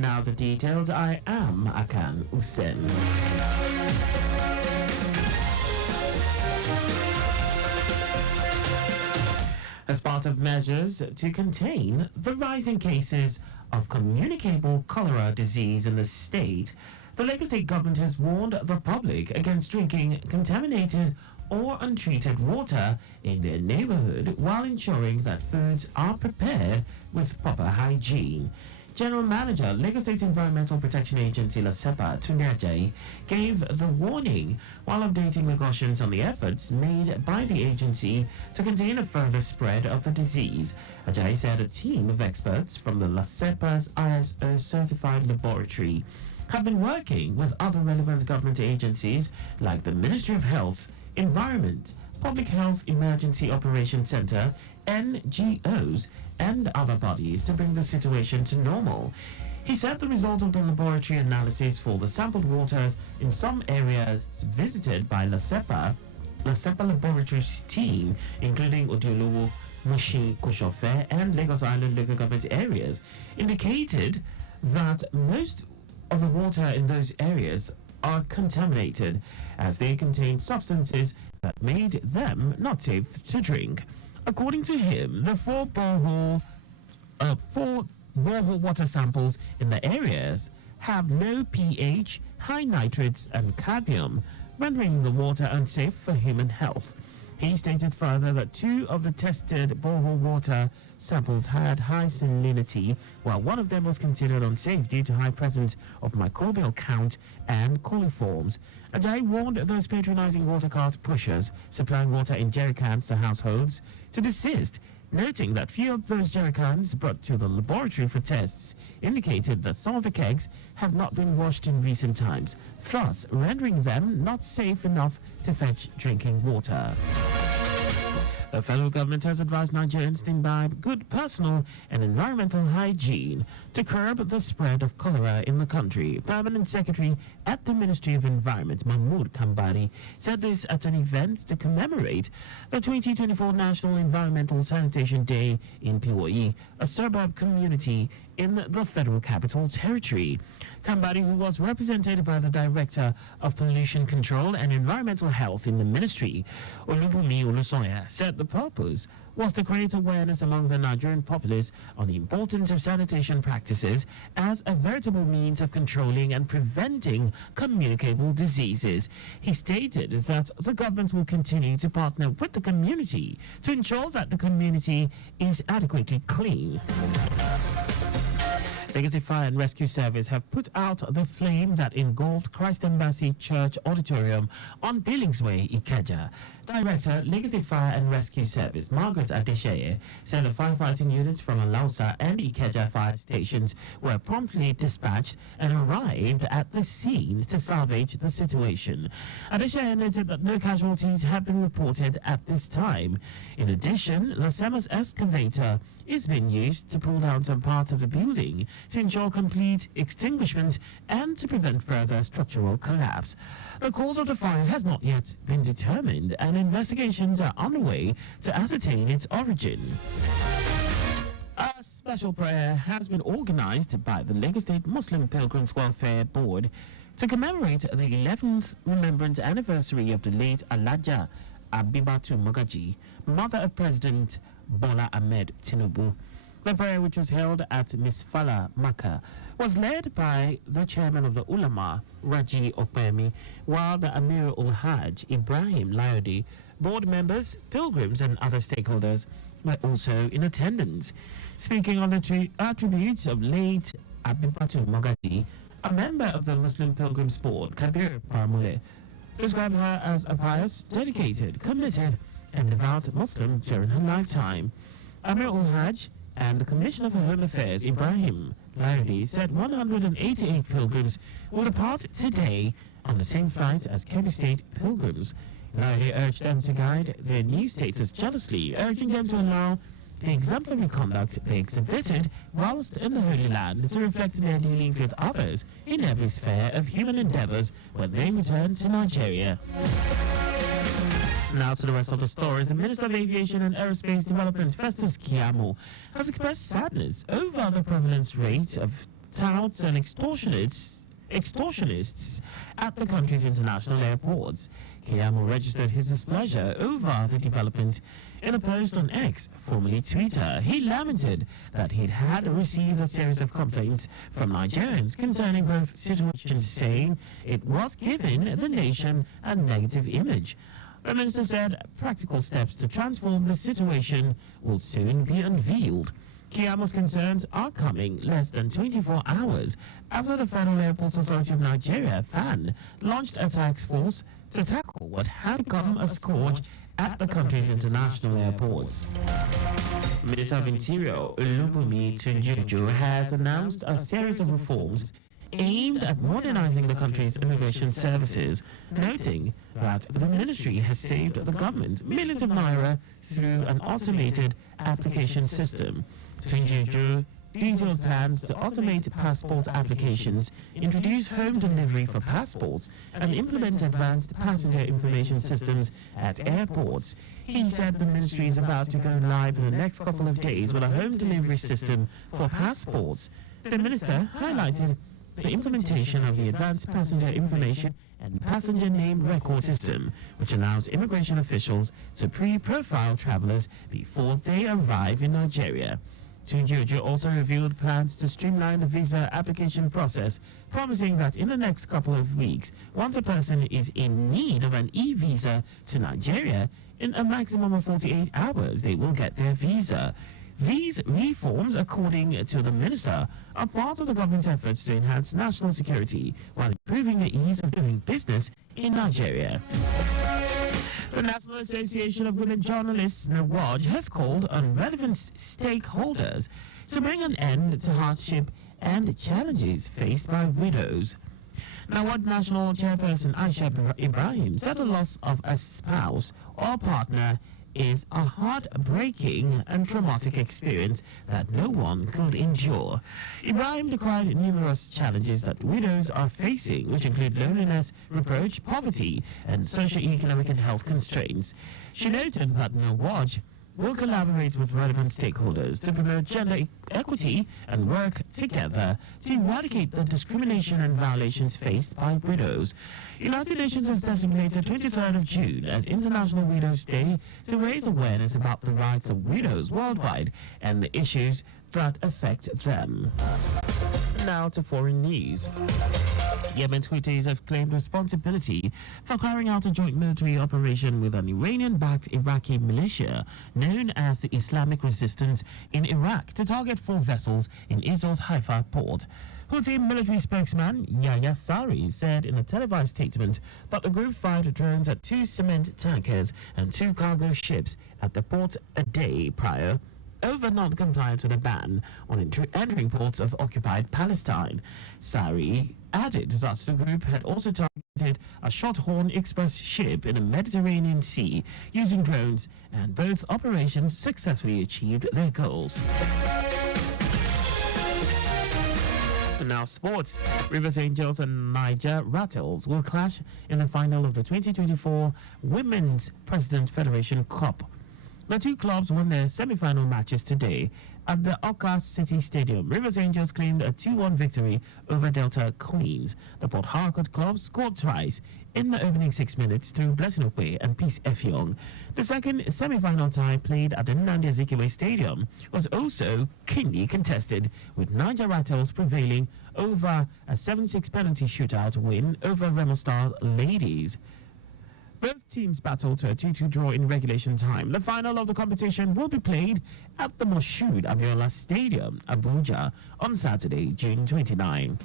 Now the details. I am Akan Usen. As part of measures to contain the rising cases of communicable cholera disease in the state, the Lagos State government has warned the public against drinking contaminated or untreated water in their neighborhood while ensuring that foods are prepared with proper hygiene. General Manager, Lagos State Environmental Protection Agency LASEPA, Tunde Ajayi, gave the warning while updating Lagosians on the efforts made by the agency to contain a further spread of the disease. Ajayi said a team of experts from the LASEPA's ISO certified laboratory have been working with other relevant government agencies like the Ministry of Health, Environment, Public Health Emergency Operations Center, NGOs, and other bodies to bring the situation to normal. He said the result of the laboratory analysis for the sampled waters in some areas visited by LASEPA Laboratories team, including Odiolowo, Mushin, Koshofe, and Lagos Island local government areas, indicated that most of the water in those areas are contaminated as they contain substances that made them not safe to drink. According to him, the four borehole water samples in the areas have low pH, high nitrates, and cadmium, rendering the water unsafe for human health. He stated further that two of the tested borehole water samples had high salinity, while one of them was considered unsafe due to high presence of microbial count and coliforms. Ajayi warned those patronizing water cart pushers supplying water in jerry cans to households to desist, noting that few of those jerry cans brought to the laboratory for tests indicated that some of the kegs have not been washed in recent times, thus rendering them not safe enough to fetch drinking water. The federal government has advised Nigerians to imbibe good personal and environmental hygiene to curb the spread of cholera in the country. Permanent Secretary at the Ministry of Environment, Mahmood Kambari, said this at an event to commemorate the 2024 National Environmental Sanitation Day in Piwoyi, a suburb community in the Federal Capital Territory. Kambari, who was represented by the Director of Pollution Control and Environmental Health in the ministry, Olubunmi Olusoya, said the purpose was to create awareness among the Nigerian populace on the importance of sanitation practices as a veritable means of controlling and preventing communicable diseases. He stated that the government will continue to partner with the community to ensure that the community is adequately clean. Legacy Fire and Rescue Service have put out the flame that engulfed Christ Embassy Church Auditorium on Billingsway, Ikeja. Director, Legacy Fire and Rescue Service, Margaret Adesheye, said the firefighting units from Alausa and Ikeja fire stations were promptly dispatched and arrived at the scene to salvage the situation. Adesheye noted that no casualties have been reported at this time. In addition, Lasema's excavator is being used to pull down some parts of the building to ensure complete extinguishment and to prevent further structural collapse. The cause of the fire has not yet been determined and investigations are underway to ascertain its origin. A special prayer has been organized by the Lagos State Muslim Pilgrims Welfare Board to commemorate the 11th remembrance anniversary of the late Alaja Abibatu Magaji, mother of President Bola Ahmed Tinubu. The prayer, which was held at Misfala, Makkah, was led by the chairman of the Ulama, Raji Opemi, while the Amir ul-Hajj, Ibrahim Layodi, board members, pilgrims, and other stakeholders were also in attendance. Speaking on the attributes of late Abibatu Magaji, a member of the Muslim Pilgrims Board, Kabir Parmule, described her as a pious, dedicated, committed, and devout Muslim during her lifetime. Amir ul-Hajj and the Commissioner for Home Affairs, Ibrahim Layodi, said 188 pilgrims will depart today on the same flight as Kebbi State pilgrims. Layodi urged them to guide their new status jealously, urging them to allow the exemplary conduct they exhibited whilst in the Holy Land to reflect their dealings with others in every sphere of human endeavors when they return to Nigeria. Now to the rest of the stories. The Minister of Aviation and Aerospace Development, Festus Keyamo, has expressed sadness over the prevalence rate of touts and extortionists at the country's international airports. Keyamo registered his displeasure over the development in a post on X, formerly Twitter. He lamented that he'd had received a series of complaints from Nigerians concerning both situations, saying it was giving the nation a negative image. The minister said practical steps to transform the situation will soon be unveiled. Kiyamo's concerns are coming less than 24 hours after the Federal Airports Authority of Nigeria, FAN, launched a task force to tackle what has become a scourge at the country's international airports. Minister of Interior Olubunmi Tunjiju has announced a series of reforms aimed at modernizing the country's immigration services, noting that the ministry has saved the government millions of naira through an automated application system. Tunjiju detailed plans to automate passport applications, introduce home delivery for passports, and implement advanced passenger information systems at airports. He said the ministry is about to go live in the next couple of days with a home delivery system for passports. The minister highlighted the implementation of the advanced passenger information and passenger name record system, which allows immigration officials to pre-profile travelers before they arrive in Nigeria. Tunjiju also revealed plans to streamline the visa application process, promising that in the next couple of weeks, once a person is in need of an e-visa to Nigeria, in a maximum of 48 hours, they will get their visa. These reforms, according to the minister, are part of the government's efforts to enhance national security while improving the ease of doing business in Nigeria. The National Association of Women Journalists, NAWAJ, has called on relevant stakeholders to bring an end to hardship and challenges faced by widows. NAWAJ National Chairperson Aisha Ibrahim said the loss of a spouse or partner is a heartbreaking and traumatic experience that no one could endure. Ibrahim decried numerous challenges that widows are facing, which include loneliness, reproach, poverty, and socio-economic and health constraints. She noted that NAWAJ will collaborate with relevant stakeholders to promote gender equity and work together to eradicate the discrimination and violations faced by widows. United Nations has designated 23rd of June as International Widows' Day to raise awareness about the rights of widows worldwide and the issues that affect them. Now to foreign news. Yemen's Houthis have claimed responsibility for carrying out a joint military operation with an Iranian-backed Iraqi militia known as the Islamic Resistance in Iraq to target 4 vessels in Israel's Haifa port. Houthi military spokesman Yahya Sari said in a televised statement that the group fired drones at 2 cement tankers and 2 cargo ships at the port a day prior over non-compliance with a ban on entering ports of occupied Palestine. Sari added that the group had also targeted a Shorthorn Express ship in the Mediterranean Sea using drones, and both operations successfully achieved their goals. And now sports. Rivers Angels and Niger Rattles will clash in the final of the 2024 Women's President Federation Cup. The 2 clubs won their semi-final matches today at the Oka City Stadium. Rivers Angels claimed a 2-1 victory over Delta Queens. The Port Harcourt club scored twice in the opening 6 minutes through Blessing Okwe and Peace Effiong. The second semi-final tie, played at the Nnamdi Azikiwe Stadium, was also keenly contested, with Niger Rattles prevailing over a 7-6 penalty shootout win over Remo Star Ladies. Both teams battled to a 2-2 draw in regulation time. The final of the competition will be played at the Moshood Abiola Stadium, Abuja, on Saturday, June 29.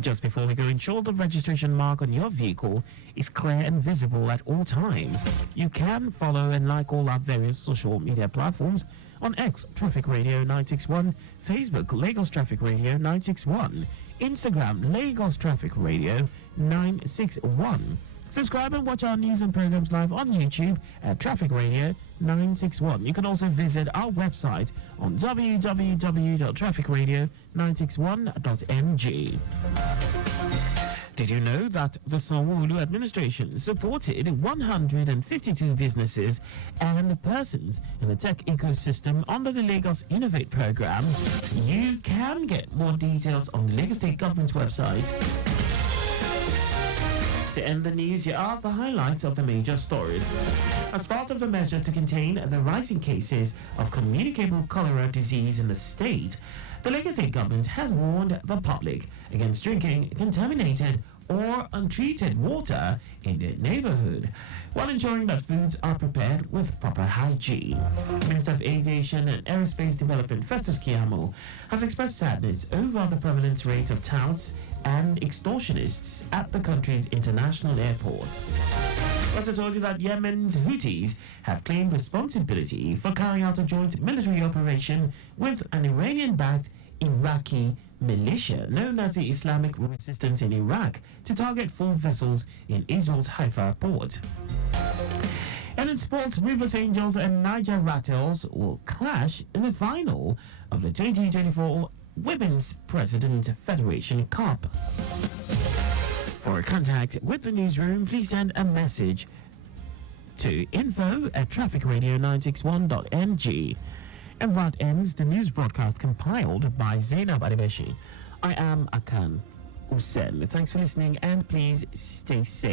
Just before we go, ensure the registration mark on your vehicle is clear and visible at all times. You can follow and like all our various social media platforms on X, Traffic Radio 961, Facebook, Lagos Traffic Radio 961, Instagram, Lagos Traffic Radio 961. Subscribe and watch our news and programs live on YouTube at Traffic Radio 961. You can also visit our website on www.trafficradio961.ng. Did you know that the Sanwo-Olu administration supported 152 businesses and persons in the tech ecosystem under the Lagos Innovate program? You can get more details on the Lagos State government's website. To end the news, here are the highlights of the major stories. As part of the measure to contain the rising cases of communicable cholera disease in the state, the Lagos State government has warned the public against drinking contaminated or untreated water in their neighborhood, while ensuring that foods are prepared with proper hygiene. Minister of Aviation and Aerospace Development Festus Keyamo has expressed sadness over the prevalent rate of touts and extortionists at the country's international airports. Also told you that Yemen's Houthis have claimed responsibility for carrying out a joint military operation with an Iranian-backed Iraqi militia known as the Islamic Resistance in Iraq to target 4 vessels in Israel's Haifa port. And in sports, Rivers Angels and Niger Rattles will clash in the final of the 2024 Women's President Federation Cup. For contact with the newsroom, please send a message to info@trafficradio961.ng. And that ends the news broadcast compiled by Zainab Adebeshi. I am Akan Usen. Thanks for listening and please stay safe.